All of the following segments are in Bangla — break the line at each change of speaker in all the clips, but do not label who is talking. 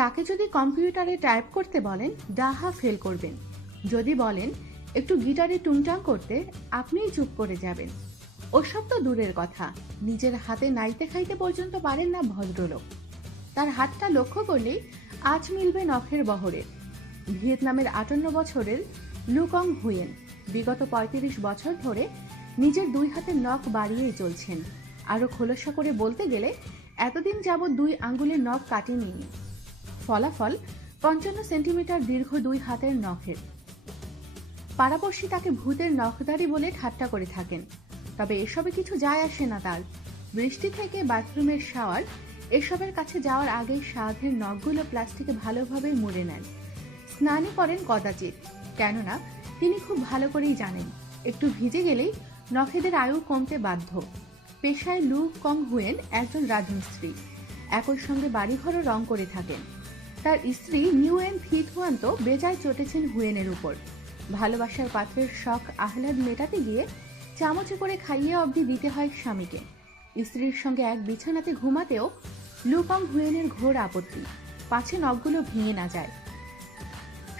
তাকে যদি কম্পিউটারে টাইপ করতে বলেন, ডাহা ফেল করবেন। যদি বলেন, একটু গিটারে টুংটাং করতে আপনিই চুপ করে যাবেন। ওসব তো দূরের কথা। নিজের হাতে নাইতে খাইতে পর্যন্ত পারেন না ভদ্রলোক। তার হাতটা লক্ষ্য করলেই আজ মিলবে নখের বহরে। ভিয়েতনামের আটান্ন বছরের লুকং হুয়েন বিগত পঁয়ত্রিশ বছর ধরে নিজের দুই হাতে নখ বাড়িয়েই চলছেন। আরও খোলসা করে বলতে গেলে, এতদিন যাবৎ দুই আঙ্গুলের নখ কাটেনি ফলাফল পঞ্চান্ন সেন্টিমিটার দীর্ঘ দুই হাতের নখের। পাড়াপড়শি তাকে ভূতের নখদারি বলে ঠাট্টা করে থাকেন। তবে এসবে কিছু যায় আসে না তার। বৃষ্টি থেকে বাথরুমের শাওয়ার, এসবের কাছে যাওয়ার আগে সাধের নখগুলো প্লাস্টিকে ভালোভাবে মুড়ে নেন। স্নানই করেন কদাচিৎ, কেননা তিনি খুব ভালো করেই জানেন, একটু ভিজে গেলেই নখেদের আয়ু কমতে বাধ্য। পেশায় লু কং হুয়েন একজন রাজমিস্ত্রি, একই সঙ্গে বাড়িঘরও রং করে থাকেন। তার স্ত্রী নিউ এন ফিট হুয়ান তো বেজায় চটেছেন হুয়েনের উপর। ভালোবাসার পাত্রের শখ আহ্লাদ মেটাতে গিয়ে চামচে করে খাইয়ে অবধি দিতে হয় স্বামীকে। স্ত্রীর সঙ্গে এক বিছানাতে ঘুমাতেও লুকং হুয়েনের ঘোর আপত্তি। পাছে নখগুলো ভেঙে না যায়।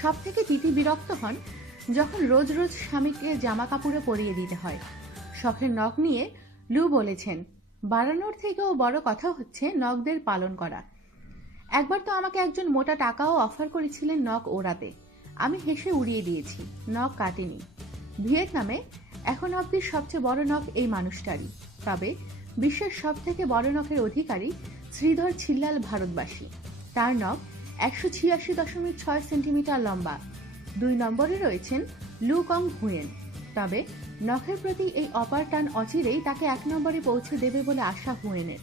সব থেকে তিতি বিরক্ত হন যখন রোজ রোজ স্বামীকে জামা কাপড়ে পরিয়ে দিতে হয়। শখের নখ নিয়ে লু বলেছেন, বাড়ানোর থেকেও বড় কথা হচ্ছে নখদের পালন করা। একবার তো আমাকে একজন মোটা টাকাও অফার করেছিলেন নখ ওড়াতে। আমি হেসে উড়িয়ে দিয়েছি, নখ কাটেনি। ভিয়েতনামে এখন অবধি সবচেয়ে বড় নখ এই মানুষটারই। তবে বিশ্বের সব থেকে বড় নখের অধিকারী শ্রীধর ছিল্লাল ভারতবাসী। তার নখ একশো ছিয়াশি দশমিক ছয় সেন্টিমিটার লম্বা। দুই নম্বরে রয়েছেন লু কং হুয়েন। তবে নখের প্রতি এই অপার টান অচিরেই তাকে এক নম্বরে পৌঁছে দেবে বলে আশা হুয়েনের।